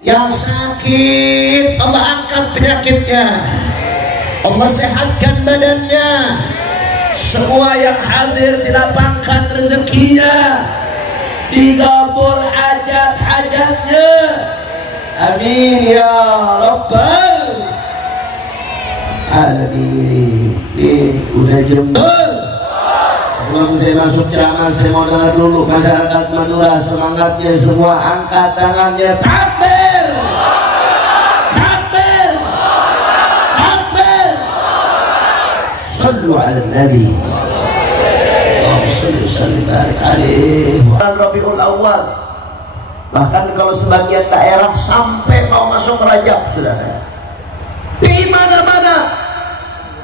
Yang sakit Allah angkat penyakitnya, Allah sehatkan badannya. Semua yang hadir dilapangkan rezekinya, digabul hajat-hajatnya. Amin ya Rabbal Alamin. Udah jempol. Sebelum saya masuk ceramah, saya mau dengar dulu masyarakat Madura semangatnya semua, angkat tangannya. Takbir, takbir, takbir. Sallu ala Nabi. Bulan Rabiul Awal, bahkan kalau sebagian daerah sampai mau masuk Rajab, saudara. Di mana-mana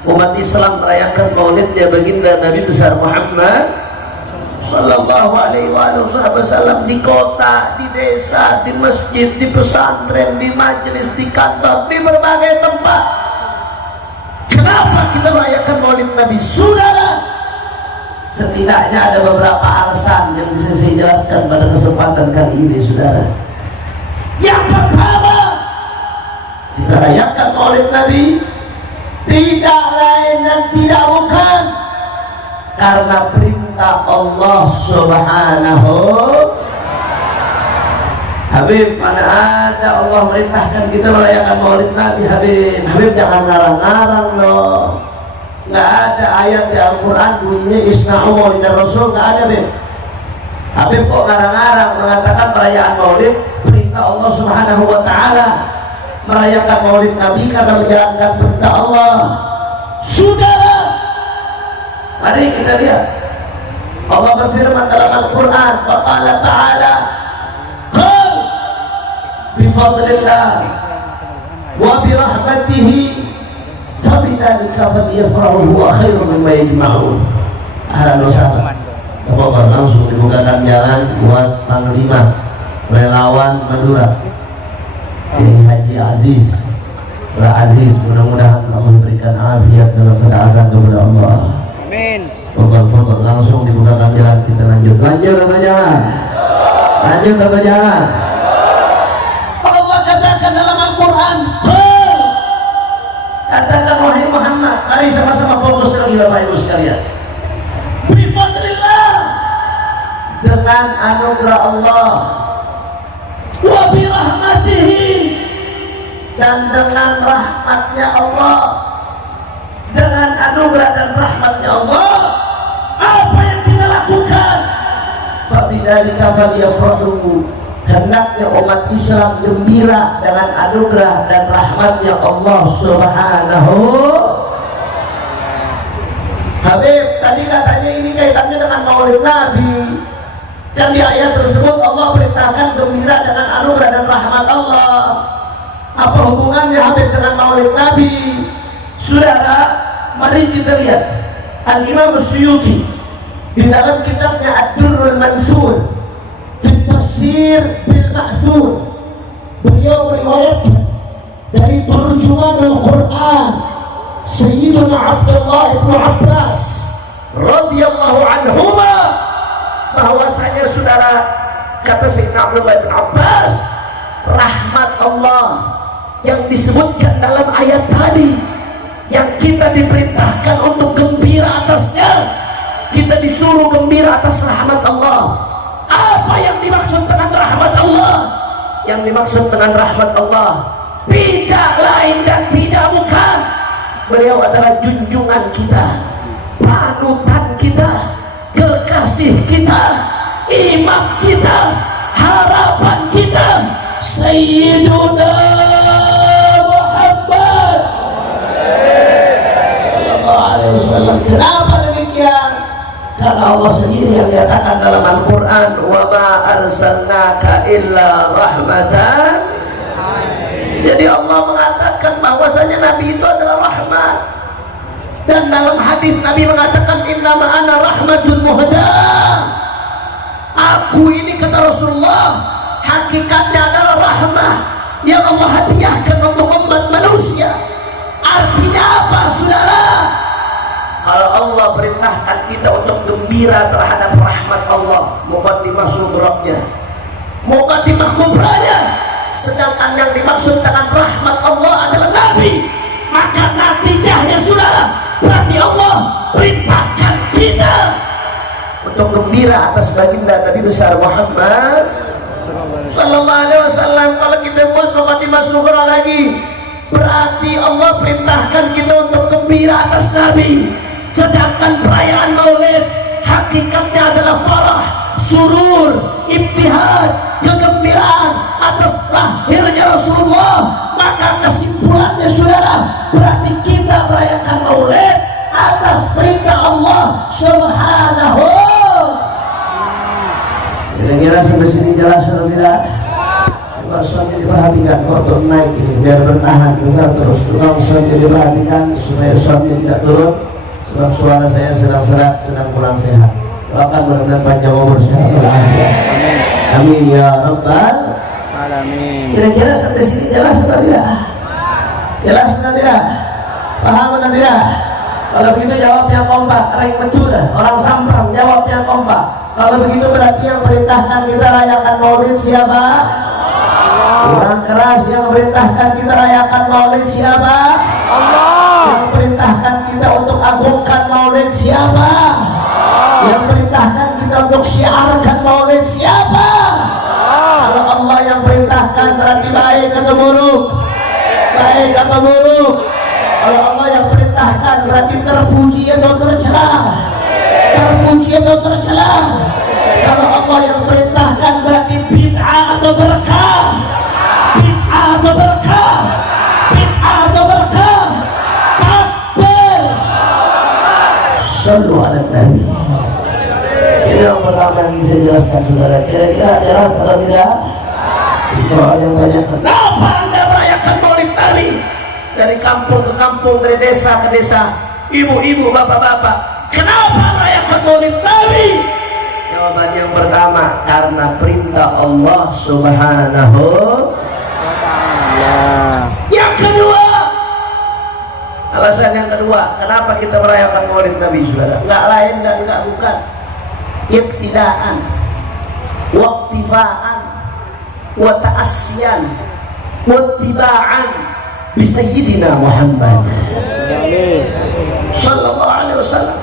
umat Islam merayakan maulidnya baginda Nabi besar Muhammad sallallahu alaihi wasallam, di kota, di desa, di masjid, di pesantren, di majelis, di kantor, di berbagai tempat. Kenapa kita merayakan maulid Nabi, saudara? Setidaknya ada beberapa alasan yang bisa saya jelaskan pada kesempatan kali ini, saudara. Yang pertama, kita rayakan maulid Nabi tidak lain dan tidak bukan karena perintah Allah Subhanahu. Habib, mana ada Allah merintahkan kita merayakan maulid Nabi, Habib? Habib jangan ngarang-ngarang dong. Nggak ada ayat di Al-Quran bunyinya isna'u maulidan Rasul, nggak ada, Habib. Habib kok ngarang-ngarang mengatakan perayaan maulid perintah Allah Subhanahu wa ta'ala, merayakan maulid Nabi karena menjalankan perintah Allah. Saudara, mari kita lihat Allah berfirman dalam Al-Quran, qala ta'ala, qul bifadlillah wa birahmatihi fabidzalika falyafrahu huwa khairun mimma yajma'un. Ahlan wa sahlan. Bapak langsung dibukakan jalan buat Panglima Relawan Madura, ini Haji Aziz, Aziz, mudah-mudahan Allah memberikan afiat dalam ketaatan kepada Allah. Amin. Bapak langsung dibukakan jalan, kita lanjut atau jangan? Lanjut atau jangan? Allah katakan dalam Al-Quran, katakan wahai Muhammad, mari sama-sama fokus lagi Bapak Ibu sekalian. Bifadlillah, dengan anugerah Allah, wa birahmatihi, dan dengan rahmatnya Allah, dengan anugerah dan rahmatnya Allah, apa yang kita lakukan? Fabidzalika falyafrahu, hendaknya umat Islam gembira dengan anugerah dan rahmatnya Allah Subhanahu. Habib, tadi katanya ini kaitannya dengan maulid Nabi, dan di ayat tersebut Allah perintahkan gembira dengan anugerah dan rahmat Allah. Apa hubungannya Habib dengan maulid Nabi? Saudara, mari kita lihat Al-Imam Suyuti di dalam kitabnya Ad-Durrul Mansur fi Tafsir bil Ma'thur, beliau meriwayatkan dari terjemahan Al-Quran Sayyidina Abdullah bin Abbas radhiyallahu anhuma, bahwasanya saudara, kata Sayyidina Abdullah bin Abbas, rahmat Allah yang disebutkan dalam ayat tadi, yang kita diperintahkan untuk gembira atasnya, kita disuruh gembira atas rahmat Allah. Apa yang dimaksud dengan rahmat Allah? Yang dimaksud dengan rahmat Allah tidak lain dan tidak bukan, beliau adalah junjungan kita, panutan kita, kekasih kita, imam kita, harapan kita, Sayyiduna Muhammad sallallahu alaihi wasallam. Kenapa demikian? Karena Allah sendiri yang nyatakan dalam Al-Quran, wa ma arsalnaka illa rahmatan. Jadi Allah mengatakan bahwasanya Nabi itu adalah rahmat, dan dalam hadis Nabi mengatakan innama ana rahmatun muhdah. Aku ini, kata Rasulullah, hakikatnya adalah rahmah yang Allah hadiahkan untuk umat manusia. Artinya apa, saudara? Kalau Allah perintahkan kita untuk gembira terhadap rahmat Allah, muqaddimah subrahnya, muqaddimah kubranya, sedangkan yang dimaksud dengan rahmat Allah adalah Nabi, maka natijahnya saudara, berarti Allah perintahkan kita untuk gembira atas baginda Nabi besar Muhammad sallallahu alaihi wasallam. Kalau kita pun memandi masuk lagi, berarti Allah perintahkan kita untuk gembira atas Nabi. Sedangkan perayaan Maulid hakikatnya adalah farah, surur, ibtihad, kegembiraan atas lahirnya Rasulullah. Maka kesimpulannya saudara, berarti kita merayakan Maulid atas perintah Allah Subhanahu. Kira-kira sampai sini jelas atau tidak? Soalnya diperhatikan, kotor naik ini biar bertahan besar terus. Tukang soalnya diperhatikan supaya soalnya tidak turun, sebab suara saya sedang serak, sedang kurang sehat. Doakan mudah-mudahan panjang umur sehat walafiat. Amin ya rabbal alamin. Kira-kira sampai sini jelas atau tidak? Jelas atau tidak? Paham atau tidak? Kalau begitu jawab yang kompak, ring mecu dah. Orang samprang jawab yang kompak. Kalau begitu berarti yang perintahkan kita rayakan Maulid siapa? Orang keras. Yang perintahkan kita rayakan Maulid siapa? Allah. Yang perintahkan kita untuk agungkan Maulid siapa? Yang perintahkan kita untuk syiarkan Maulid siapa? Kalau Allah yang perintahkan berarti baik atau buruk? Baik atau buruk? Kalau Allah yang perintahkan berarti terpuji atau tercela? Terpuji atau tercela? Kalau Allah yang perintahkan berarti bid'ah atau berkah? Bid'ah atau berkah? Bid'ah atau berkah? Takbir. Shallu ala Nabi. Ini yang pertama yang ingin saya jelaskan saudara. Kira-kira jelas atau tidak? Kalau ada yang tanya, kenapa anda merayakan Maulid Nabi? Dari kampung ke kampung, dari desa ke desa, ibu-ibu, bapak-bapak, kenapa merayakan Maulid Nabi? Jawaban yang pertama, karena perintah Allah Subhanahu wa ta'ala. Yang kedua, alasan yang kedua, kenapa kita merayakan Maulid Nabi saudara? Enggak lain dan enggak bukan iktidaan, waqtifaan, wa ta'assiyan, wattiba'an bisayyidina Muhammad sallallahu alaihi wasallam.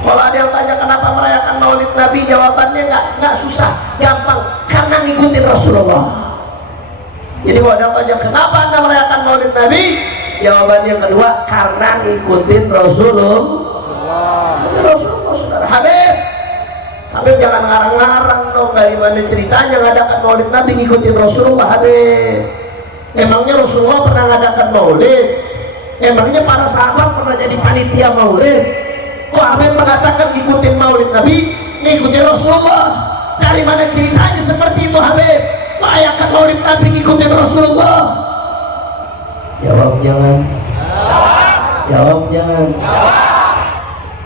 Kalau ada yang tanya kenapa merayakan Maulid Nabi, jawabannya enggak susah, gampang, karena ngikutin Rasulullah. Jadi kalau ada yang tanya kenapa anda merayakan Maulid Nabi, jawabannya yang kedua, karena ngikutin Rasulullah. Rasulullah saudara. Habib jangan ngarang-ngarang dong, dari mana ceritanya ngadakan Maulid Nabi ngikutin Rasulullah. Habib, emangnya Rasulullah pernah ngadakan Maulid? Emangnya para sahabat pernah jadi panitia Maulid? Kok Habib mengatakan ngikutin Maulid Nabi, ngikutin Rasulullah? Dari mana ceritanya seperti itu Habib? Merayakan Maulid Nabi ngikutin Rasulullah? Jawab jangan. Jawab jangan.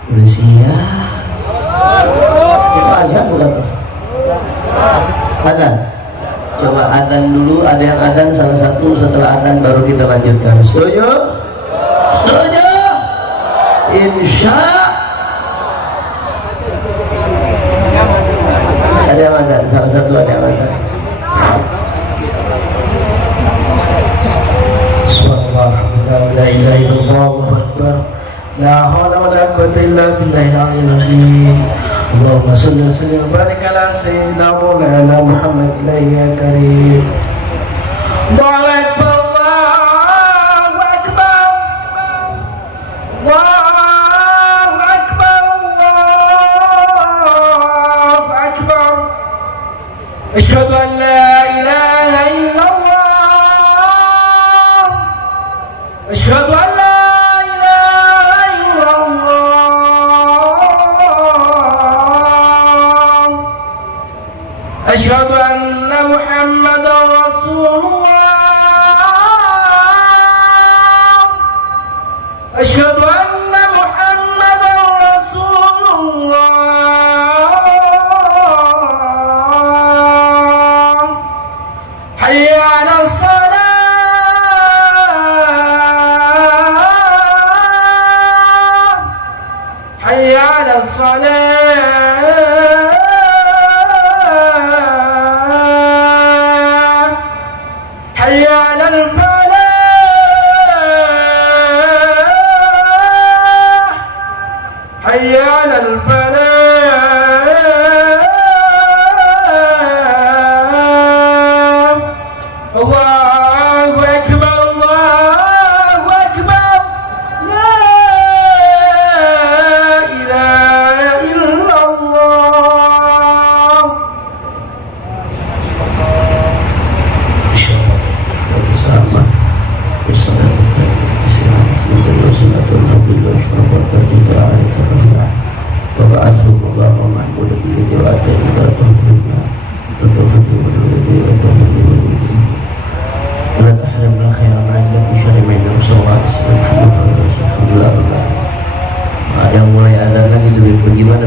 Udah siap. Itu azan bukan tuh? Adhan. Coba adhan dulu, ada yang adhan salah satu, setelah adhan baru kita lanjutkan. Setuju? Setuju? Insya. Ada yang adhan, salah satu ada yang adhan. Subhanallah, la ilaha illallah, Allahu akbar. La haula wa la quwwata illa billahil aliyyil azim. Allahumma shalli wa sallim wa barik ala sayyidina Maulana Muhammad ya karim. Allahu akbar, Allahu akbar, Allahu akbar, Allahu akbar. Asyhadu an la ilaha illallah. Asyhadu an la أشهد أن محمدا رسول الله. على الفلاح حي على الفلاح الله أكبر الله أكبر لا إله إلا الله. Ada mulai azan lagi lebih bagaimana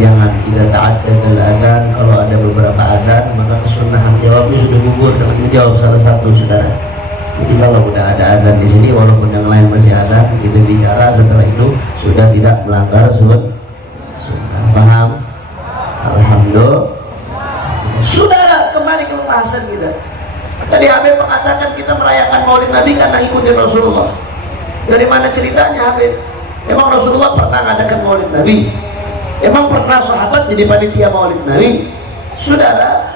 jangan tidak taat dengan azan. Kalau ada beberapa azan maka kesunahan jawabnya sudah gugur dengan menjawab salah satu saudara. Jadi kalau sudah ada azan di sini walaupun yang lain masih azan kita bicara setelah itu sudah tidak melanggar sunnah. Paham? Alhamdulillah. Saudara, kembali ke pembahasan kita. Tadi Habib mengatakan kita merayakan Maulid Nabi karena ikutin Rasulullah. Dari mana ceritanya Habib? Emang Rasulullah pernah mengadakan Maulid Nabi? Emang pernah sahabat jadi panitia Maulid Nabi? Saudara,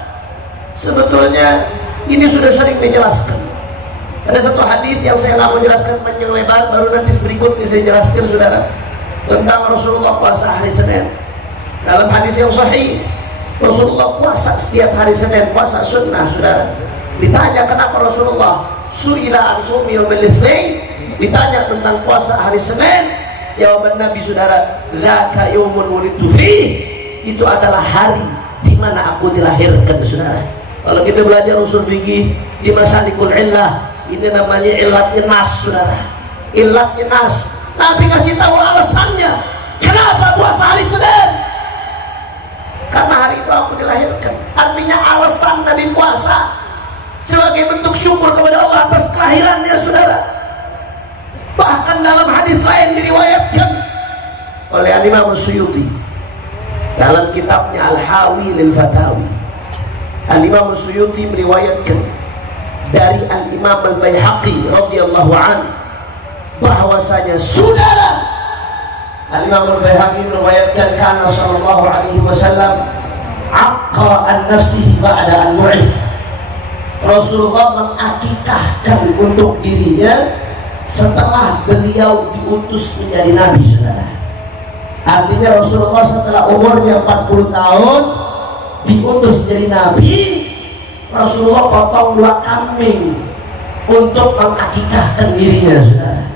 sebetulnya ini sudah sering dijelaskan. Ada satu hadis yang saya nggak mau jelaskan panjang lebar, baru nanti berikutnya saya jelaskan saudara, tentang Rasulullah puasa hari Senin. Dalam hadis yang sahih, Rasulullah puasa setiap hari Senin, puasa sunnah saudara. Ditanya kenapa Rasulullah su'ila an sumi yaumil itsnain, ditanya tentang puasa hari Senin, jawaban Nabi saudara, dzaka yaumun wulidtu fi, itu adalah hari di mana aku dilahirkan saudara. Kalau kita belajar usul fikih di Masalikul Illah, ini namanya illatnya nas saudara. Illatnya nas. Nabi kasih tahu alasannya kenapa puasa hari Senin. Karena hari itu aku dilahirkan. Artinya alasan Nabi puasa sebagai bentuk syukur kepada Allah atas kelahirannya saudara. Bahkan dalam hadis lain diriwayatkan oleh Imam Suyuti dalam kitabnya Al-Hawi lil Fatawi. Imam Suyuti meriwayatkan dari Al-Imam Al-Baihaqi radhiyallahu an bahwasanya saudara, Al-Imam Al-Baihaqi meriwayatkan kana sallallahu alaihi wasallam aqqa an nafsihi ba'da an mu'id. Rasulullah mengakikahkan untuk dirinya setelah beliau diutus menjadi nabi saudara. Artinya Rasulullah setelah umurnya 40 tahun diutus jadi nabi, Rasulullah potong 2 kambing untuk mengakikahkan dirinya saudara.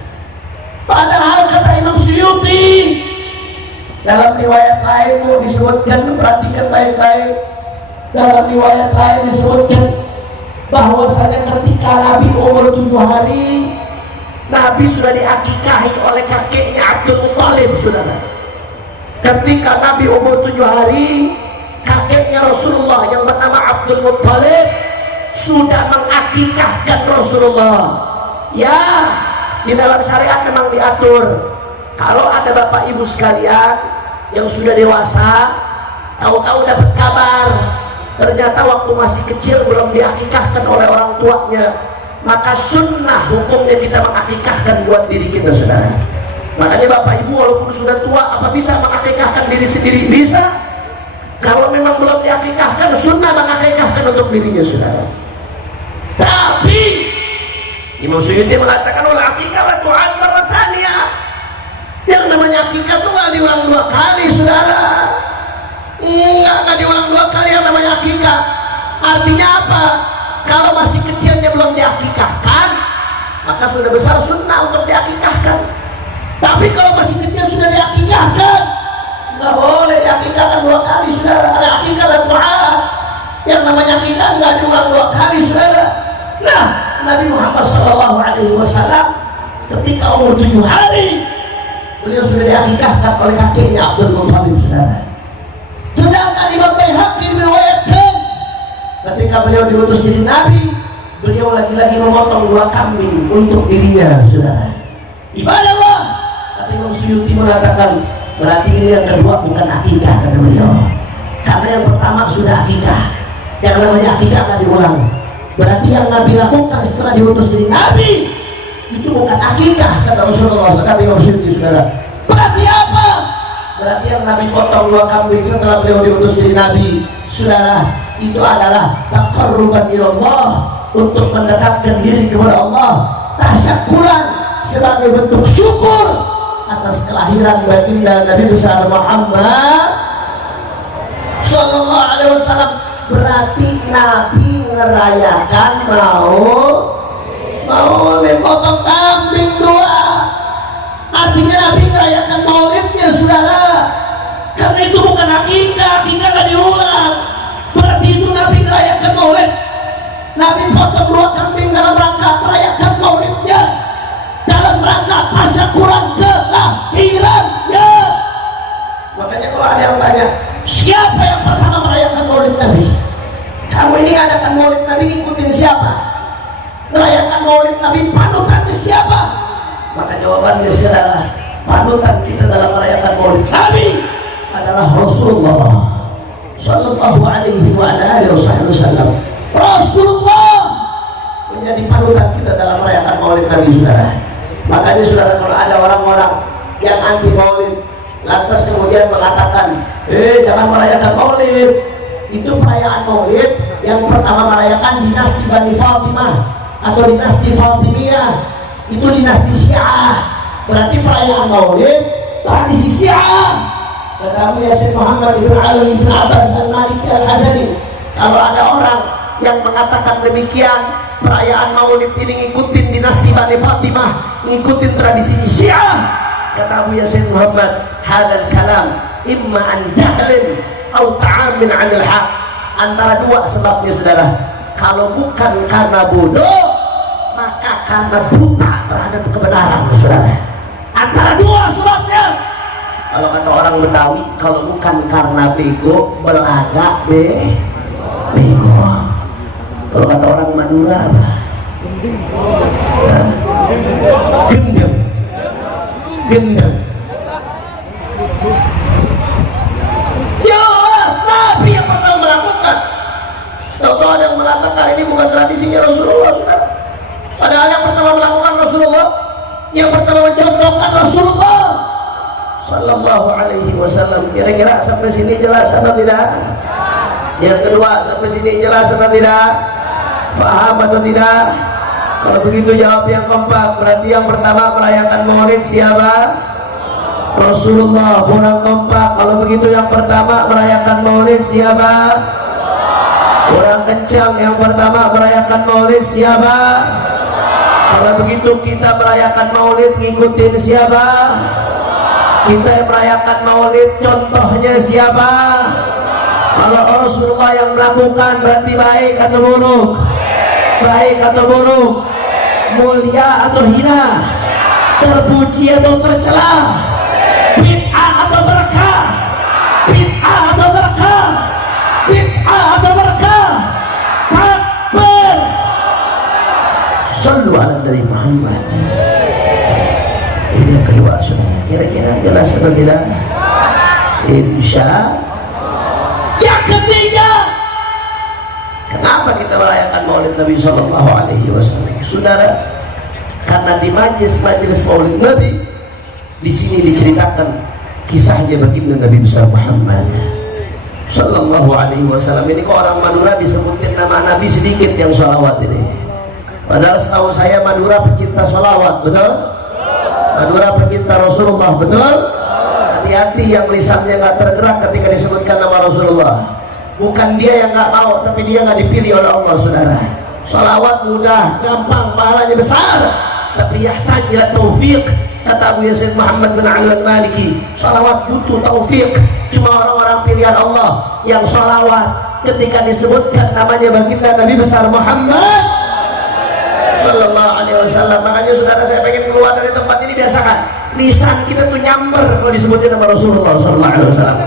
Padahal kata Imam Suyuti dalam riwayat lain disebutkan, perhatikan baik-baik, dalam riwayat lain disebutkan bahwasanya ketika Nabi umur 7 hari Nabi sudah diakikahi oleh kakeknya Abdul Muttalib saudara. Ketika Nabi umur 7 hari kakeknya Rasulullah yang bernama Abdul Muttalib sudah mengakikahkan Rasulullah. Ya, di dalam syariat memang diatur kalau ada bapak ibu sekalian yang sudah dewasa tahu-tahu dapat kabar ternyata waktu masih kecil belum diakikahkan oleh orang tuanya, maka sunnah hukumnya kita mengakikahkan buat diri kita saudara. Makanya bapak ibu walaupun sudah tua apa bisa mengakikahkan diri sendiri? Bisa. Kalau memang belum diakikahkan, sunnah mengakikahkan untuk dirinya saudara. Tapi Imam Suyuti mengatakan oleh akikah la tu'ad marrathaniyah. Yang namanya akikah itu nggak diulang 2 kali saudara. Nggak diulang 2 kali yang namanya akikah. Artinya apa? Kalau masih kecilnya belum diakikahkan, maka sudah besar sunnah untuk diakikahkan. Tapi kalau masih kecil sudah diakikahkan, nggak boleh diakikahkan 2 kali saudara. Akikah la tu'ad, yang namanya akikah nggak diulang 2 kali saudara. Nah, Nabi Muhammad SAW ketika umur 7 hari beliau sudah diakikahkan oleh kakeknya Abdul Muttalib saudara. Sedangkan Imam Baihaqi meriwayatkan ketika beliau diutus jadi nabi, beliau lagi-lagi memotong 2 kambing untuk dirinya saudara. Ibadah Allah. Tapi Imam Suyuti mengatakan berarti ini yang kedua bukan akikah kata beliau. Karena yang pertama sudah akikah. Yang namanya akikah nggak diulang. Berarti yang Nabi lakukan setelah diutus jadi Nabi itu bukan akikah, kata Rasulullah sekali Imam Suyuti, saudara. Berarti apa? Berarti yang Nabi potong 2 kambing setelah beliau diutus jadi Nabi, saudara, itu adalah taqarruban ilallah, untuk mendekatkan diri kepada Allah, tasyakuran sebagai bentuk syukur atas kelahiran baginda Nabi besar Muhammad sallallahu alaihi wasallam. Berarti Nabi ngerayakan maulid, potong kambing 2. Artinya Nabi ngerayakan maulidnya, saudara. Karena itu bukan akikah nggak diulang. Berarti itu Nabi ngerayakan maulid. Nabi potong 2 kambing dalam rangka merayakan maulidnya, dalam rangka tasyakuran kelahirannya. Makanya kalau ada yang tanya, siapa yang pertama merayakan maulid Nabi? Kamu ini adakan maulid Nabi, ikutin siapa? Merayakan maulid Nabi, panutannya siapa? Maka jawabannya, saudara, panutan kita dalam merayakan maulid Nabi adalah Rasulullah sallallahu alaihi wa alihi wasallam. Rasulullah menjadi panutan kita dalam merayakan maulid Nabi, saudara. Makanya, saudara, kalau ada orang-orang yang anti maulid lantas kemudian mengatakan, jangan merayakan maulid, itu perayaan maulid yang pertama merayakan dinasti Bani Fatimah atau dinasti Fatimiyah, itu dinasti Syiah. Berarti perayaan maulid tradisi Syiah. Kata Abu Yasin Muhammad ibn Ali ibn Abbas al-Maliki al-Hasani, kalau ada orang yang mengatakan demikian, perayaan maulid ini ngikutin dinasti Bani Fatimah, ngikutin tradisi Syiah, kata Abu Yasin Muhammad, hadal kalam imma an jahlin atau ta'amin 'anil haq. Antara 2 sebabnya, saudara. Kalau bukan karena bodoh, maka karena buta terhadap kebenaran, saudara. Antara 2 sebabnya. Kalau kata orang Betawi, kalau bukan karena bego, belaga bego. Kalau kata orang Madura apa? Gendam. Jelas Nabi yang pernah melakukan. Tahu-tahu ada yang mengatakan ini bukan tradisinya Rasulullah, saudara. Padahal yang pertama melakukan Rasulullah, yang pertama mencontohkan Rasulullah sallallahu alaihi wasallam. Kira-kira sampai sini jelas atau tidak? Yang kedua, sampai sini jelas atau tidak? Paham atau tidak? Kalau begitu jawab yang keempat. Berarti yang pertama merayakan maulid siapa? Rasulullah. Kurang kompak. Kalau begitu yang pertama merayakan maulid siapa? Kurang kencang. Yang pertama merayakan maulid siapa? Kalau begitu kita merayakan maulid ngikutin siapa? Kita yang merayakan maulid contohnya siapa? Kalau Rasulullah yang melakukan berarti baik atau buruk? Baik atau buruk? Mulia atau hina? Terpuji atau tercela? Bid'ah atau berkah? Bid'ah atau berkah? Bid'ah atau berkah? Takbir. Sallu ala Nabi Muhammad. Ini yang kedua, saudara. Kira-kira jelas atau tidak? Insya. Yang ketiga, kenapa kita merayakan maulid Nabi Sallallahu Alaihi Wasallam, saudara? Karena di majelis maulid Nabi, di sini diceritakan kisahnya baginda Nabi besar Muhammad Sallallahu Alaihi Wasallam. Ini kok orang Madura disebutin nama Nabi sedikit yang sholawat ini. Padahal setahu saya Madura pecinta sholawat, betul? Madura pecinta Rasulullah, betul? Hati-hati yang lisannya nggak tergerak ketika disebutkan nama Rasulullah. Bukan dia yang nggak mau, tapi dia nggak dipilih oleh Allah, saudara. Sholawat mudah, gampang, pahalanya besar, tapi yahtaj ila taufiq. Kata Abu Yasin Muhammad bin Ali al-Maliki, sholawat butuh taufik. Cuma orang-orang pilihan Allah yang sholawat ketika disebutkan namanya baginda Nabi besar Muhammad Sallallahu Alaihi Wasallam. Makanya saudara, saya pengen keluar dari tempat ini, biasakan lisan kita tuh nyamber kalau disebutin nama Rasulullah Sallallahu Alaihi Wasallam.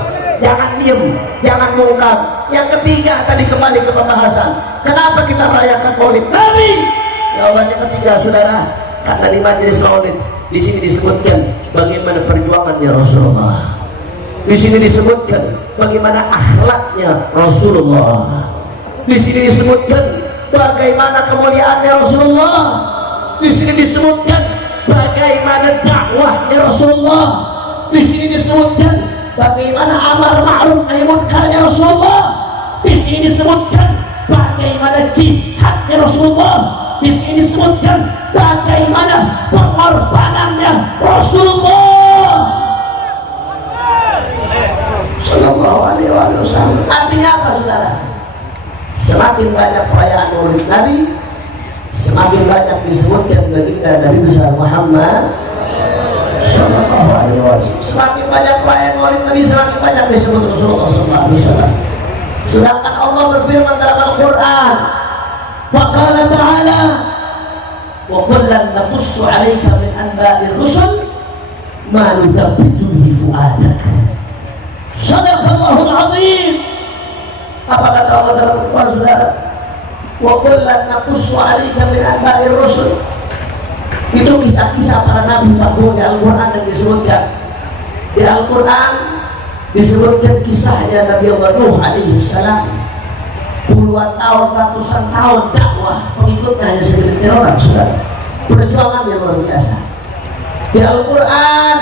Jangan diem, jangan mungkar. Yang ketiga tadi, kembali ke pembahasan, kenapa kita merayakan maulid Nabi? Jawabannya ketiga, saudara, karena di majelis maulid di sini disebutkan bagaimana perjuangannya Rasulullah. Di sini disebutkan bagaimana akhlaknya Rasulullah. Di sini disebutkan bagaimana kemuliaannya Rasulullah. Di sini disebutkan bagaimana dakwahnya Rasulullah. Di sini disebutkan bagaimana amar ma'ruf nahi munkarnya Rasulullah. Di sini disebutkan bagaimana jihadnya Rasulullah. Di sini disebutkan bagaimana pengorbanannya Rasulullah Sallallahu Alaihi Wasallam. Artinya apa, saudara? Semakin banyak perayaan Maulid Nabi, semakin banyak disebutkan baginda Nabi besar Muhammad Sallallahu Alaihi Wasallam. Semakin banyak perayaan Maulid Nabi, semakin banyak disebut Rasulullah Sallallahu Alaihi Wasallam. Sedangkan Allah berfirman dalam Al-Quran, Waqala ta'ala wa kullan naqussu 'alaika min anba'ir rusul ma nuthabbitu bihi fu'adak. Shadaqallahul 'azim. Apa kata Allah dalam Al-Quran, saudara? Wa kullan naqussu 'alaika min anba'ir rusul. Itu kisah-kisah para nabi di Al-Quran yang disebutkan. Di Al-Quran disebutkan kisahnya Nabi Allah Nuh alaihi salam. Puluhan tahun, ratusan tahun dakwah, pengikutnya hanya segelintir orang, saudara. Perjuangan yang luar biasa. Di Al-Quran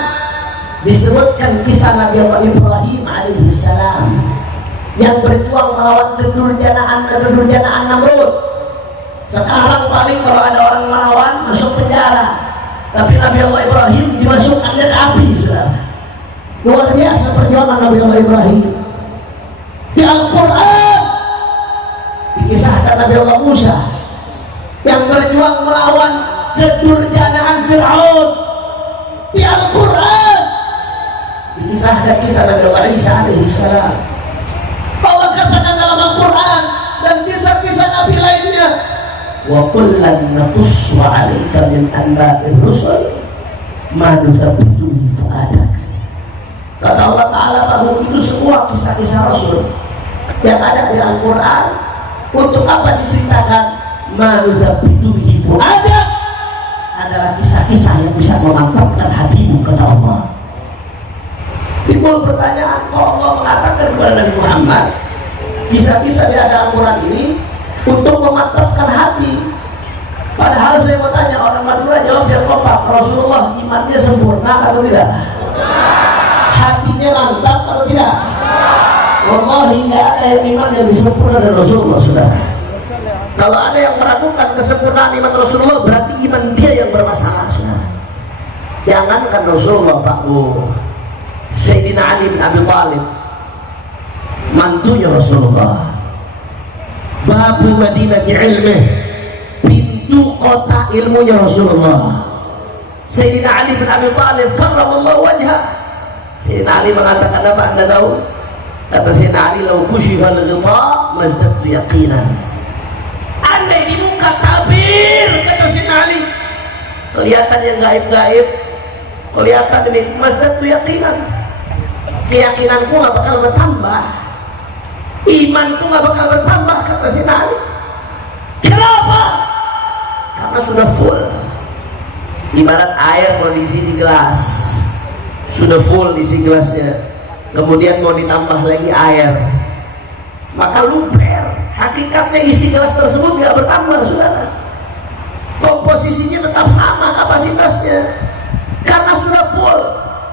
disebutkan kisah Nabi Allah Ibrahim alaihissalam yang berjuang melawan kedurjanaan Namrud. Sekarang paling kalau ada orang melawan masuk penjara, tapi Nabi Allah Ibrahim dimasukkannya ke api, saudara. Luar biasa perjuangan Nabi Allah Ibrahim. Di Al-Quran dikisahkan Nabi Allah Musa yang berjuang melawan kedurjanaan Fir'aun. Di Al-Quran dikisahkan kisah Nabi Allah Isa alaihissalam. Allah katakan dalam Al-Quran dan kisah-kisah Nabi lainnya, wa kullan naqussu 'alaika min anba'ir rusul ma nuthabbitu bihi fu'adak. Kata Allah Ta'ala bahwa itu semua kisah-kisah Rasul yang ada di Al-Quran. Untuk apa diceritakan? Ma'udzabitu bihi fu'adak, adalah kisah-kisah yang bisa memantapkan hatimu, kata Allah. Timbul pertanyaan, kok Allah mengatakan kepada Nabi Muhammad kisah-kisah di Al-Quran ini untuk memantapkan hati? Padahal saya mau tanya, orang Madura jawab biar kompak, Rasulullah imannya sempurna atau tidak? Hatinya mantap atau tidak? Wallahi nggak ada yang iman yang bisa sempurna dari Rasulullah, saudara. Kalau ada yang meragukan kesempurnaan iman Rasulullah, berarti iman dia yang bermasalah, saudara. Jangankan Rasulullah, Pak Bu, Sayyidina Ali bin Abi Thalib, mantunya Rasulullah, Babu Madinati ilmih, pintu kota ilmunya Rasulullah. Sayyidina Ali bin Abi Thalib karramallahu wajhah. Sayyidina Ali mengatakan apa, Anda tahu? Kata Sayyidina Ali, lau kushifal ghita mazdadtu yaqinan. Andai di muka tabir, kata Sayyidina Ali, kelihatan yang gaib-gaib, kelihatan ini, mazdadtu yaqinan. Keyakinanku gak bakal bertambah, imanku gak bakal bertambah, kata Sayyidina Ali. Kenapa? Karena sudah full. Ibarat air kalau diisi di gelas, sudah full isi gelasnya, kemudian mau ditambah lagi air, maka luber. Hakikatnya isi gelas tersebut tidak bertambah, saudara. Komposisinya tetap sama kapasitasnya, karena sudah full.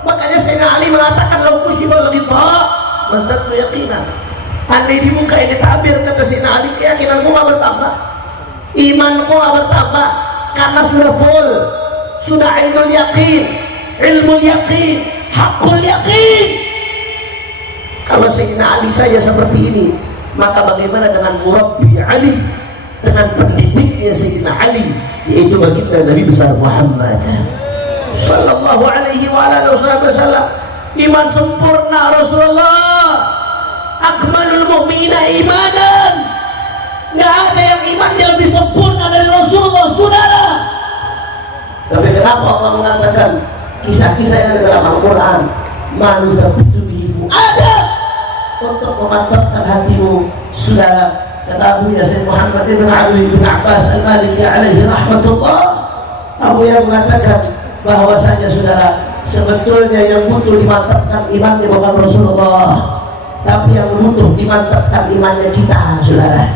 Makanya Sayyidina Ali mengatakan, lau kushifal ghita mazdadtu yaqinan. Andai di muka ini tabir, kata Sayyidina Ali, keyakinanku gak bertambah, imanku gak bertambah, karena sudah full, sudah ainul yaqin, ilmu yaqin, hakul yaqin. Kalau Sayyidina Ali saja seperti ini, maka bagaimana dengan murabbi Ali, dengan pendidiknya Sayyidina Ali, yaitu baginda Nabi besar Muhammad Sallallahu Alaihi Wasallam. Iman sempurna Rasulullah, akmalul mu'minina imanan. Nggak ada yang imannya lebih sempurna dari Rasulullah, saudara. Tapi kenapa Allah mengatakan kisah-kisah yang ada dalam Al-Quran, manusia itu ada untuk memantapkan hatimu, saudara. Kata Abu Yasin Muhammad ibn Ali bin Abbas al-Maliki alaihi rahmatullah, Abu yang mengatakan bahwasanya, saudara, sebetulnya yang butuh dimantapkan imannya bukan Rasulullah, tapi yang butuh dimantapkan imannya kita, saudara.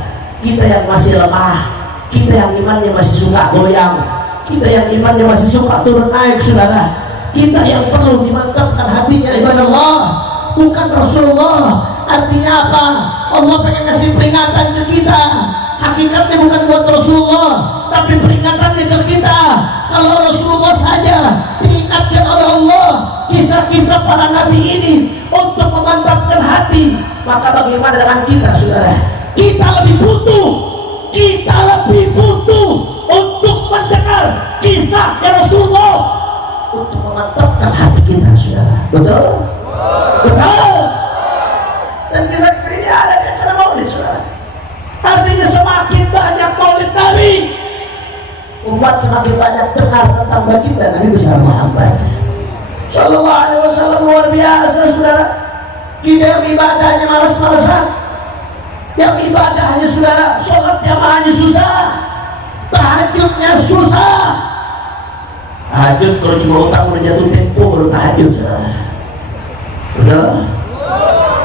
kita yang masih lemah, kita yang imannya masih suka goyang, kita yang imannya masih suka turun naik, saudara. Kita yang perlu dimantapkan hatinya ibadah Allah, bukan Rasulullah. Artinya apa? Allah pengen ngasih peringatan ke kita. Hakikatnya bukan buat Rasulullah, tapi peringatannya ke kita. Kalau Rasulullah saja diingatkan oleh Allah kisah-kisah para nabi ini untuk memantapkan hati, maka bagaimana dengan kita, saudara? Kita lebih butuh untuk mendengar kisah Rasulullah untuk memantapkan hati kita, saudara. Betul? Betul. Dan kisah-kisah ini ada di acara maulid, saudara. Artinya semakin banyak maulid Nabi, umat semakin banyak dengar tentang baginda Nabi besar Muhammad Sallallahu Alaihi Wasallam. Luar biasa, saudara. Kita yang ibadahnya malas-malasan, yang ibadahnya, saudara, sholat jamaahnya susah, tahajudnya susah. Tahajud kalau cuma utang udah jatuh tempo baru tahajud, saudara. Betul?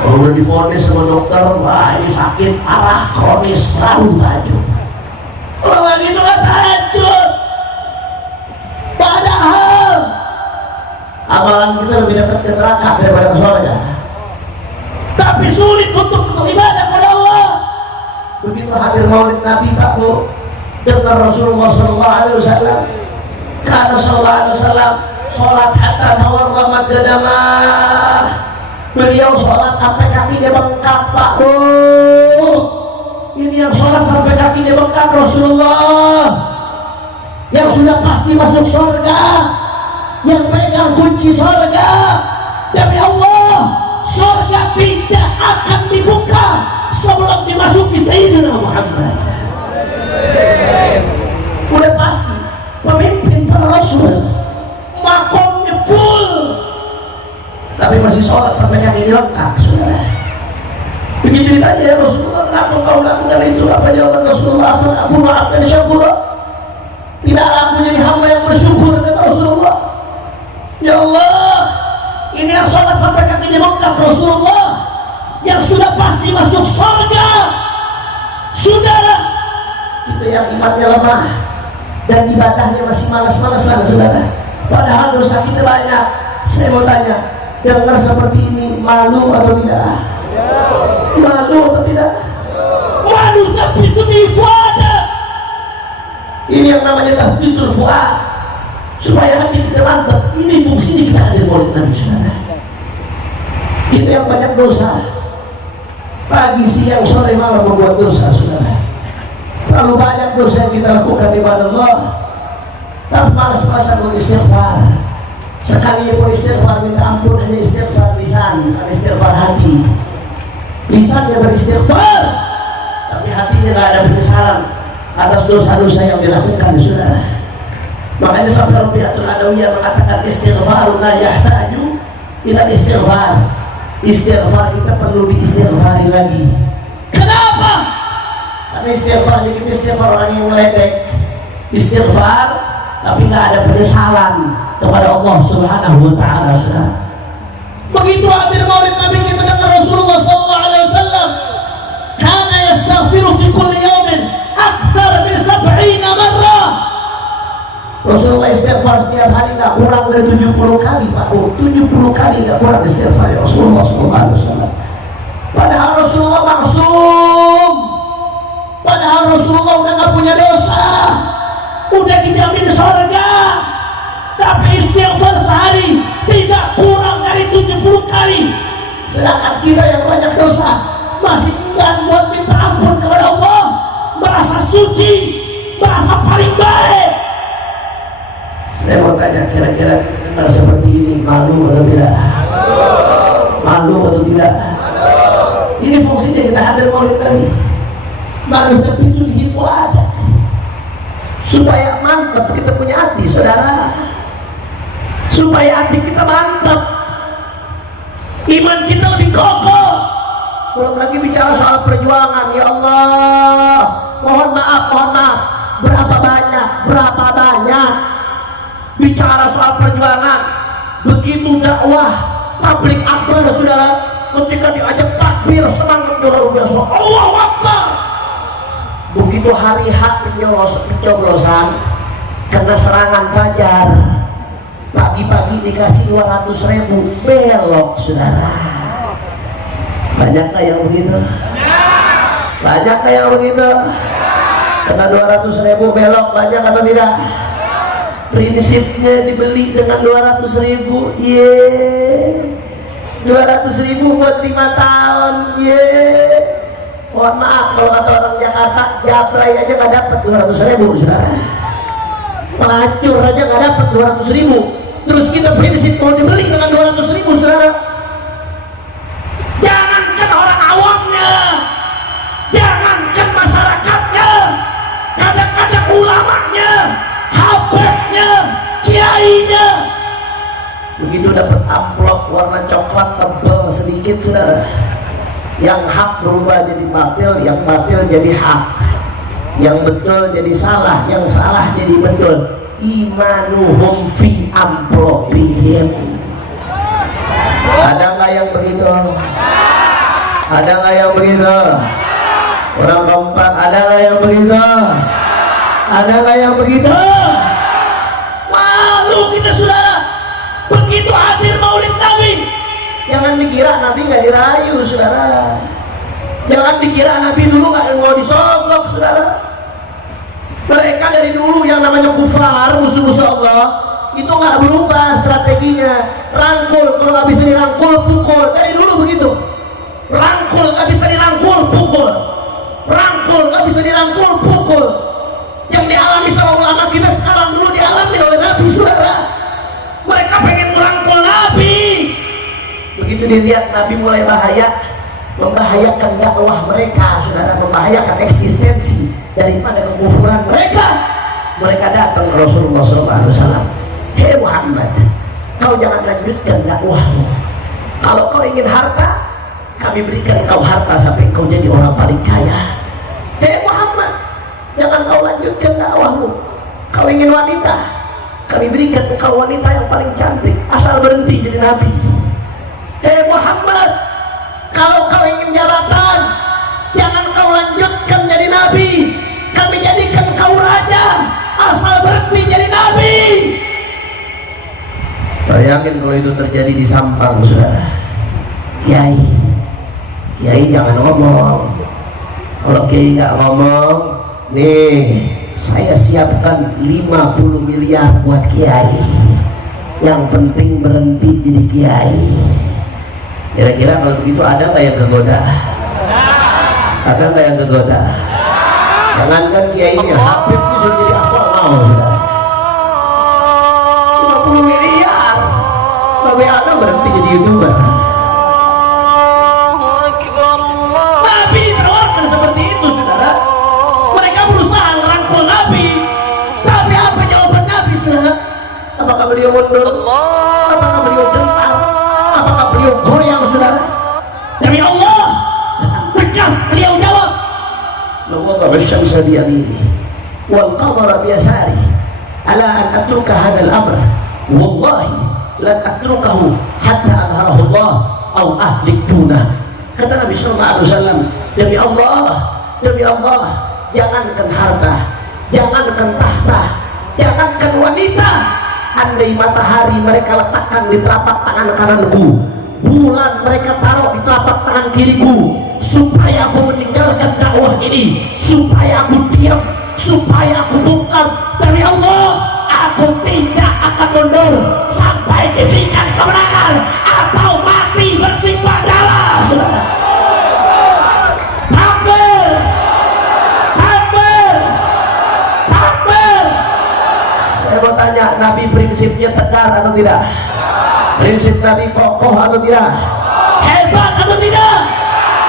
Kalau udah divonis sama dokter, wah ini sakit parah, kronis, lalu tahajud. Kalau lagi itu nggak tahajud, padahal amalan kita lebih dekat ke neraka daripada ke surga. Tapi sulit untuk ibadah kepada Allah. Begitu hadir maulid Nabi, Pak Bu, dengar Rasulullah SAW, karena SAW sholat hatta tawarramat qadamah. Beliau sholat sampai kakinya bengkak, Pak Bu. Ini yang sholat sampai kakinya bengkak Rasulullah, yang sudah pasti masuk surga, yang pegang kunci surga. Demi Allah, surga tidak akan dibuka sebelum dimasuki Sayyidina Muhammad. Udah pasti pemimpin para rasul, makomnya full, tapi masih sholat sampai kakinya bengkak, saudara. Begitu ditanya, ya Rasulullah, kenapa kau lakukan itu? Apa jawaban Rasulullah? Aku maafkan syukur. Tidak aku jadi hamba yang bersyukur, kata Rasulullah. Ya Allah, ini yang sholat sampai kakinya bengkak Rasulullah, yang sudah pasti masuk surga. Saudara, kita yang imannya lemah dan ibadahnya masih malas-malasan, saudara, padahal dosa kita banyak. Saya mau tanya, dengar seperti ini malu atau tidak? Malu atau tidak? Malu, tapi itu ibadah. Ini yang namanya tathbitul fuad, supaya hati kita mantap. Ini fungsinya kita hadir maulid Nabi, saudara. Kita yang banyak dosa, pagi, siang, sore, malam membuat dosa, saudara. Terlalu banyak dosa yang kita lakukan ibadah Allah, tapi malas-malasan beristighfar. Sekali pun istighfar minta ampun, hanya istighfar lisan, bukan istighfar hati. Lisannya beristighfar, tapi hatinya tidak ada penyesalan atas dosa-dosa yang dilakukan, saudara. Makanya sampai Rabi'atul Adawiyah mengatakan istighfarun la yahtaju ila istighfar. Istighfar kita perlu diistighfari lagi. Kenapa? Karena istighfar kita istighfar orang yang meledek, istighfar tapi nggak ada penyesalan kepada Allah Subhanahu wa Ta'ala, saudara. Begitu hadir maulid Nabi, kita dengar Rasulullah SAW kana yastaghfiru fi kulli yawmin akthar min 70 marrah. Rasulullah istighfar setiap hari nggak kurang dari 70 kali, Pak. 70 kali nggak kurang istighfar ya Rasulullah SAW. Padahal Rasulullah maksum, padahal Rasulullah udah nggak punya dosa, udah dijamin surga, tapi istighfar sehari tidak kurang dari 70 kali. Sedangkan kita yang banyak dosa masih enggan buat minta ampun kepada Allah, merasa suci, merasa paling baik. Saya mau tanya, kira-kira dengar seperti ini malu atau tidak? Malu atau tidak? Ini fungsinya kita hadir maulid Nabi. Malu tapi itu dihifu ada, supaya mantap kita punya hati, saudara. Supaya hati kita mantap, iman kita lebih kokoh. Belum lagi bicara soal perjuangan. Ya Allah, mohon maaf, berapa banyak bicara soal perjuangan. Begitu dakwah tablik akbar, saudara, ketika diajak takbir semangat luar biasa, Allahu Akbar, begitu hari H pencoblosan kena serangan fajar, pagi-pagi dikasih 200.000 belok saudara. Banyak yang begitu? Banyak yang begitu? Kena 200.000 belok, banyak atau tidak? Prinsipnya dibeli dengan 200.000, 200.000 buat 5 tahun, Mohon maaf kalau kata orang Jakarta, jabrai aja nggak dapat 200.000 saudara. Pelacur aja nggak dapat 200.000. Terus kita prinsip mau dibeli dengan 200.000 saudara. Jangankan orang awamnya, jangankan masyarakatnya, kadang-kadang ulamanya, habibnya, kiainya, begitu dapat amplop warna coklat tebal sedikit saudara, yang hak berubah jadi batil, yang batil jadi hak, yang betul jadi salah, yang salah jadi betul. Imanuhum fi amplopihim. Ada nggak yang begitu? Ada nggak yang begitu? Orang keempat, ada nggak yang begitu? Ada nggak yang begitu? Malu kita saudara. Begitu hadir maulid Nabi, jangan dikira Nabi nggak dirayu saudara. Jangan dikira Nabi dulu nggak mau disogok saudara. Mereka dari dulu yang namanya kufar, musuh-musuh Allah, itu nggak berubah strateginya. Rangkul, kalau nggak bisa dirangkul pukul. Dari dulu begitu. Rangkul nggak bisa dirangkul pukul. Rangkul nggak bisa dirangkul pukul. Yang dialami sama ulama kita sekarang dulu dialami oleh Nabi saudara. Mereka pengen merangkul Nabi. Begitu dilihat Nabi mulai bahaya, membahayakan dakwah mereka saudara, membahayakan eksistensi daripada kekufuran mereka. Mereka datang ke Rasulullah SAW. Hei Muhammad, kau jangan lanjutkan dakwahmu. Kalau kau ingin harta, kami berikan kau harta sampai kau jadi orang paling kaya. Hei Muhammad, jangan kau lanjutkan dakwahmu. Kau ingin wanita, kami berikan engkau wanita yang paling cantik, asal berhenti jadi nabi. Hei Muhammad, kalau kau ingin jabatan, jangan kau lanjutkan jadi nabi, kami jadikan kau raja, asal berhenti jadi nabi. Bayangin kalau itu terjadi di Sampang saudara. Kiai jangan ngomong. Kalau kiai nggak ngomong, nih saya siapkan 50 miliar buat kiai. Yang penting berhenti jadi kiai. Kira-kira kalau begitu ada nggak yang kegoda? Ada nggak yang kegoda? Jangankan kiainya, Habib bisa jadi apa mau saudara. 50 miliar, tapi ada berhenti jadi YouTuber. Nabi ditawarkan seperti itu saudara. Mereka berusaha merangkul Nabi, tapi apa jawaban Nabi saudara? Apakah beliau mundur? Apakah beliau gentar? Apakah beliau goyang saudara? Demi Allah, tegas beliau jawab, "Lawadha asy-syamsa bi yamini wal qamara bi yasari ala an atruka hadzal amr wallahi lan atrukahu hatta adharahu Allah aw ahlik duna." Kata Nabi sallallahu alaihi wasallam, demi Allah, jangankan harta, jangankan tahta, jangankan wanita, andai matahari mereka letakkan di telapak tangan kananku, bulan mereka taruh di telapak tangan kiriku, supaya aku meninggalkan dakwah ini, supaya aku diam, supaya aku bungkam, demi Allah aku tidak akan mundur sampai diberikan kemenangan atau mati bersimpah darah. Takbir, takbir, takbir. Saya mau tanya, Nabi prinsipnya tegar atau tidak? Prinsip Nabi kokoh atau tidak? Hebat atau tidak?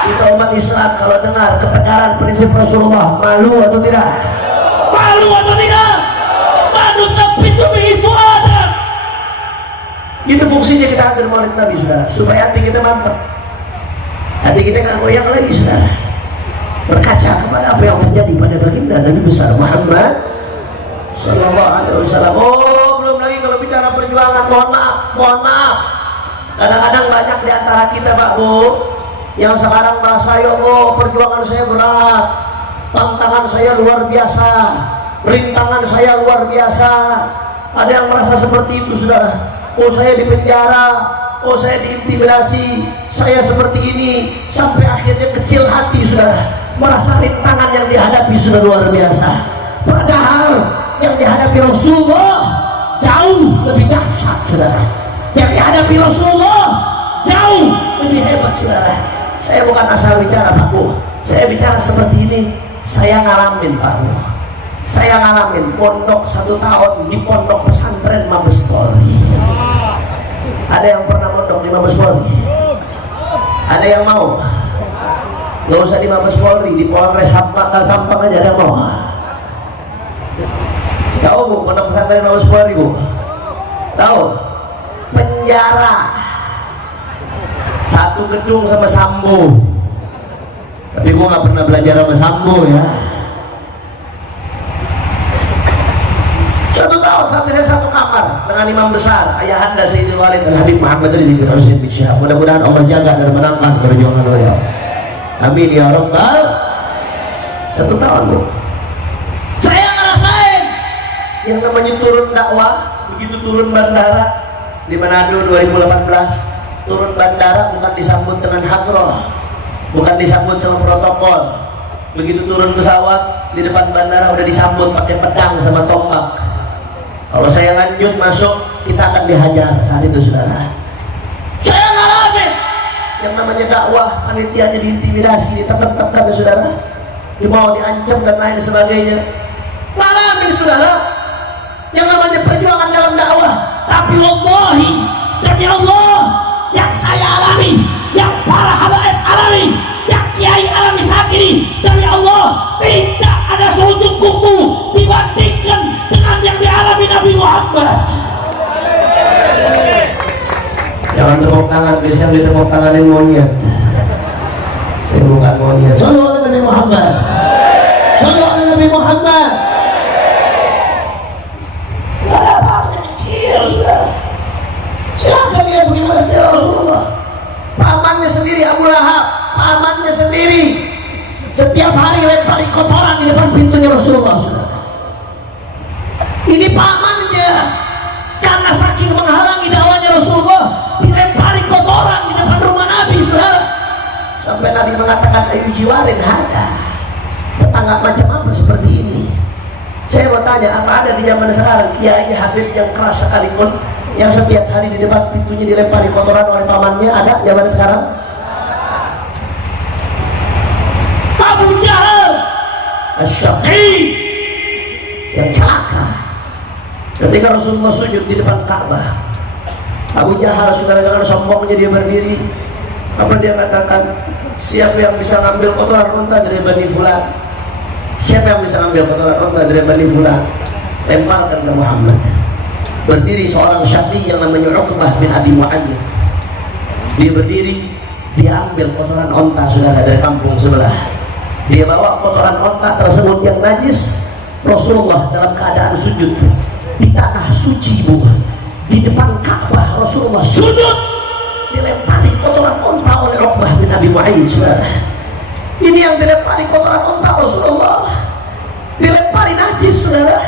Kita umat Islam kalau dengar ketegaran prinsip Rasulullah, malu atau tidak? Malu atau tidak? Malu tapi itu begitu ada. Itu fungsinya kita hadir maulid Nabi saudara, supaya hati kita mantap, hati kita nggak goyang lagi saudara, berkaca kepada apa yang terjadi pada baginda Nabi besar Muhammad Sallallahu Alaihi Wasallam. Oh, belum lagi kalau bicara perjuangan, mohon maaf. Kadang-kadang banyak di antara kita Pak Bu yang sekarang merasa, ya Allah perjuangan saya berat, tantangan saya luar biasa, rintangan saya luar biasa. Ada yang merasa seperti itu, saudara. Oh, saya di penjara, oh saya diintimidasi, saya seperti ini, sampai akhirnya kecil hati, saudara, merasa rintangan yang dihadapi sudah luar biasa. Padahal yang dihadapi Rasulullah jauh lebih dahsyat, saudara. Yang dihadapi Rasulullah jauh lebih hebat, saudara. Saya bukan asal bicara, Pak Bu. Saya bicara seperti ini. Saya ngalamin, Pak Bu. Saya ngalamin pondok 1 tahun di pondok pesantren Mabes Polri. Ada yang pernah pondok di Mabes Polri? Ada yang mau? Nggak usah di Mabes Polri, di Polres Sampang aja ada yang mau. Tahu Bu, pondok pesantren Mabes Polri, Bu? Tahu? Penjara 1 gedung sama Sambo. Tapi gua nggak pernah belajar sama Sambo ya. 1 tahun satunya 1 kamar dengan imam besar ayahanda Sayyidul Walid dan Habib Muhammad Rizik bin Husain bin Syihab. Mudah-mudahan Allah jaga dan menangkan perjuangan beliau. Amin ya Rabbal. 1 tahun Bu. Saya ngerasain yang namanya turun dakwah. Begitu turun bandara di Manado 2018, turun bandara bukan disambut dengan hadroh, bukan disambut sama protokol. Begitu turun pesawat di depan bandara udah disambut pakai pedang sama tombak. Kalau saya lanjut masuk, kita akan dihajar saat itu, saudara. Saya ngalamin yang namanya dakwah, panitianya diintimidasi, ditekan-tekan, saudara, dibawa diancam dan lain sebagainya. Ngalamin, saudara, yang namanya perjuangan dalam dakwah. Tapi wallahi, demi Allah, yang saya alami, yang para habaib alami, yang kiai alami saat ini, demi Allah, tidak ada sujud kuku dibandingkan dengan yang dialami Nabi Muhammad. Jangan tepuk tangan, biasanya ditepuk tanganin monyet. Saya bukan monyet. Sallallahu alaihi Nabi Muhammad. Sallallahu alaihi Nabi Muhammad. Gak ada apa-apa kecil, saudara. Silahkan lihat bagaimana sejarah Rasulullah. Pamannya sendiri Abu Lahab, pamannya sendiri setiap hari lempari kotoran di depan pintunya Rasulullah, saudara. Ini pamannya, karena saking menghalangi dakwahnya Rasulullah, dilempari kotoran di depan rumah Nabi, saudara. Sampai Nabi mengatakan, ayo jiwarin ada tetangga macam apa seperti ini. Saya mau tanya, apa ada di zaman sekarang kiai habib yang keras sekalipun, yang setiap hari di depan pintunya dilempari kotoran oleh pamannya? Ada zaman sekarang? Abu Jahal Asyaqi yang celaka ketika Rasulullah sujud di depan Ka'bah. Abu Jahal, saudara, dengan sombongnya dia berdiri. Apa dia katakan? Siapa yang bisa ngambil kotoran unta dari Bani Fulan? Siapa yang bisa ngambil kotoran unta dari Bani Fulan? Lemparkan ke Muhammad. Berdiri seorang Syaqi yang namanya Uqbah bin Abi Mu'ayyid. Dia berdiri, dia ambil kotoran unta, saudara, dari kampung sebelah. Dia bawa kotoran unta tersebut yang najis. Rasulullah dalam keadaan sujud di tanah suci, Bu, di depan Ka'bah. Rasulullah sujud, dilempari kotoran unta oleh Uqbah bin Abi Mu'ayyid, saudara. Ini yang dilempari kotoran unta Rasulullah, dilempari najis, saudara.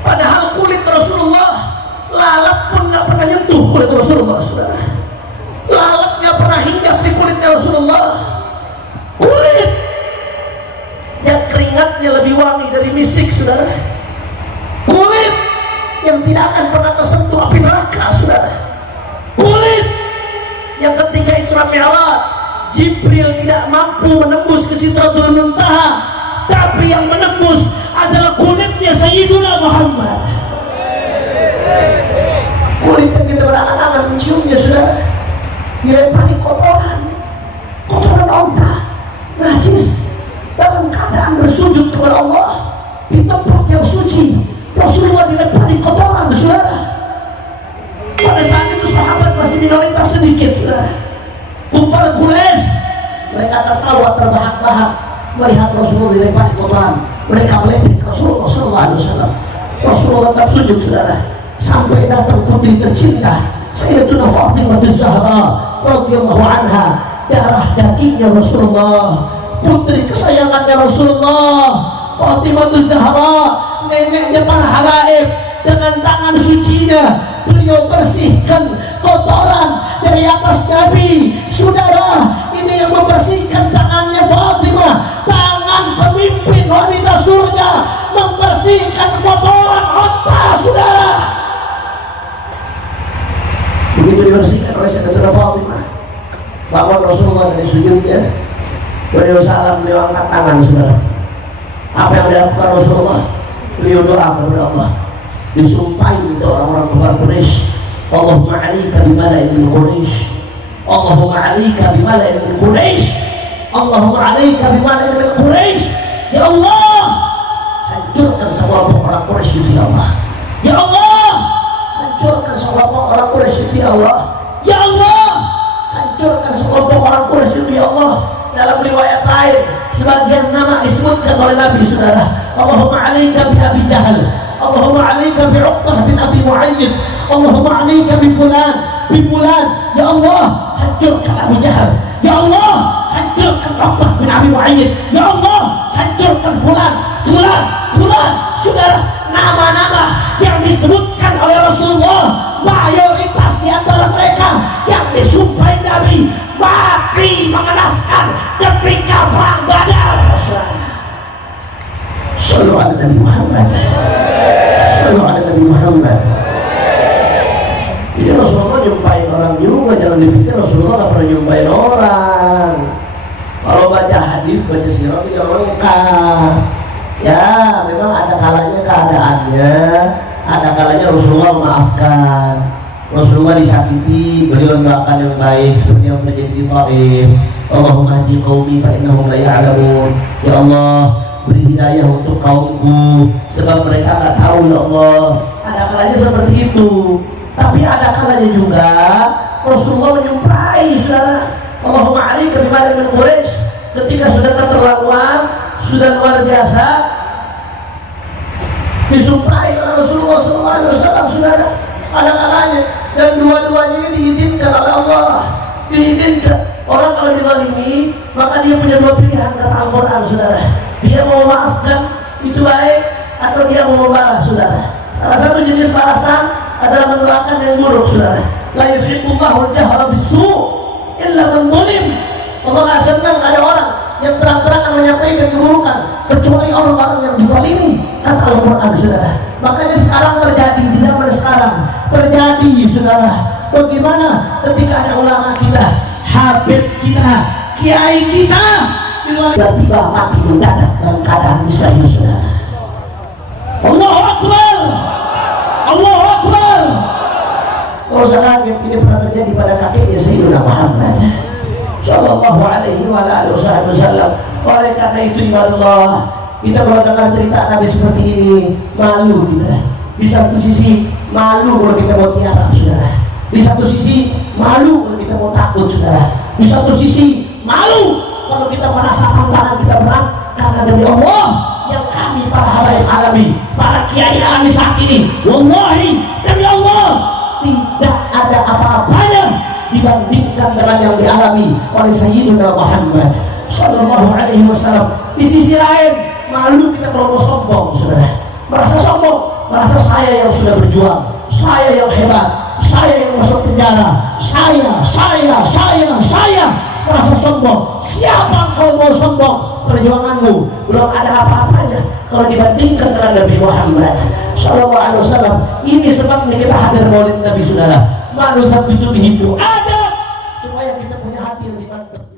Padahal kulit Rasulullah, lalat pun nggak pernah nyentuh kulit Rasulullah, saudara. Lalat nggak pernah hinggap di kulitnya Rasulullah. Kulit yang keringatnya lebih wangi dari misik, saudara. Kulit yang tidak akan pernah tersentuh api neraka, saudara. Kulit yang ketika Isra Mi'raj Jibril tidak mampu menembus ke Sidratul Muntaha, tapi yang menembus adalah kulitnya Sayyiduna Muhammad. Kulit yang kita berangan-angan menciumnya, saudara. Dilempari kotoran unta najis dalam keadaan bersujud kepada Allah di tempat yang suci. Rasulullah dilempari kotoran, saudara. Pada saat itu sahabat masih minoritas sedikit, saudara. Kufar Quraisy, mereka tertawa terbahak-bahak melihat Rasulullah dilempari kotoran. Mereka melepek Rasulullah SAW. Rasulullah tetap sujud, saudara, sampai datang putri tercinta Sayyidatuna Fatimah Zahra radhiyallahu anha. Darah dagingnya Rasulullah putri kesayangannya Rasulullah, Fatimah Zahra, neneknya para habaib. Dengan tangan sucinya beliau bersihkan kotoran dari atas Nabi. Saudara, ini yang membersihkan tangannya Fatimah, tangan pemimpin wanita surga, membersihkan kotoran onta, saudara. Begitu dibersihkan oleh Sayyidatina Fatimah, bangun Rasulullah dari sujudnya, beliau salam, beliau angkat tangan, saudara. Apa yang dilakukan Rasulullah? Beliau doa kepada Allah, disumpahi itu orang-orang kafir Quraisy, Allahumma 'alaika bimala'in min Quraisy, Allahumma 'alaika bimala'in min Quraisy, Allahumma 'alaika bimala'in min Quraisy. Ya Allah, hancurkan sekelompok orang Quraisy itu ya Allah. Ya Allah, hancurkan sekelompok orang Quraisy itu ya Allah. Ya Allah, hancurkan sekelompok orang Quraisy itu ya Allah. Dalam riwayat lain sebagian nama disebutkan oleh Nabi, saudara. Allahumma 'alaika bi Abi Jahal, Allahumma 'alaika bi Uqbah bin Abi Mu'ayyid, Allahumma 'alaika bi fulan, bi fulan. Ya Allah, hancurkan Abu Jahal. Ya Allah, hancurkan Uqbah bin Abi Mu'ayyid. Ya Allah, hancurkan fulan, fulan, fulan. Saudara, nama-nama yang disebutkan oleh Rasulullah, mayoritas di antara mereka yang disumpahi Nabi mati mengenaskan ketika perang Badar. Sallu ala Nabi Muhammad, sallu ala Nabi Muhammad. Jadi Rasulullah nyumpahin orang juga, jangan dipikir Rasulullah gak pernah nyumpahin orang. Kalau baca hadis, baca sirah itu jangan lengkap. Ya, memang ada kalanya keadaannya, ada kalanya Rasulullah memaafkan, Rasulullah disakiti, beliau mendoakan yang baik seperti yang terjadi di Taif. Allahumma hdi qaumi fa innahum la ya'lamun. Ya Allah, beri hidayah untuk kaumku sebab mereka tak tahu ya Allah. Ada kalanya seperti itu. Tapi ada kalanya juga Rasulullah menyumpahi, saudara. Allahumma 'alaika bimala'in min Quraisy. Ketika sudah keterlaluan, sudah luar biasa, disumpahi oleh Rasulullah SAW, saudara. Ada kalanya, dan dua-duanya ini diizinkan oleh Allah, diizinkan. Orang kalau dizalimi, maka dia punya dua pilihan kata Al-Quran, saudara. Dia mau memaafkan, itu baik, atau dia mau membalas, saudara. Salah satu jenis balasan adalah mendoakan yang buruk, saudara. La yuhibbullahu al-jahra bis-su' illa man zulim. Allah gak senang ada orang yang terang-terangan menyampaikan keburukan kecuali orang-orang yang dizalimi, kata Al-Quran, saudara. Makanya sekarang terjadi, di zaman sekarang terjadi, saudara. Bagaimana ketika ada ulama kita, habib kita, kiai kita tiba-tiba mati mendadak dalam keadaan mustahil, saudara. Allahu Akbar, Allahu Akbar. Kalau saya kaget, ini pernah terjadi pada kakeknya Sayyidina Muhammad Sallallahu alaihi wa alihi wasallam. Oleh karena itu, ya Allah, kita kalau dengar cerita Nabi seperti ini, malu kita. Di satu sisi malu kalau kita mau tiarap, saudara. Di satu sisi malu kalau kita mau takut, saudara. Di satu sisi malu kalau kita merasa tantangan kita berat, karena demi Allah yang kami para habaib alami, para kiai alami saat ini, wallahi demi Allah tidak ada apa-apanya dibandingkan dengan yang dialami oleh Sayyidina Muhammad Sallallahu alaihi wasallam. Di sisi lain, malu kita kalau mau sombong, saudara. Merasa sombong, merasa saya yang sudah berjuang, saya yang hebat, saya yang masuk penjara, saya merasa sombong. Siapa kau mau sombong? Perjuanganmu belum ada apa-apanya kalau dibandingkan dengan Nabi Muhammad Sallallahu alaihi wasallam. Ini sebabnya kita hadir maulid Nabi, saudara. Manufat itu ada supaya kita punya hati yang dimantap.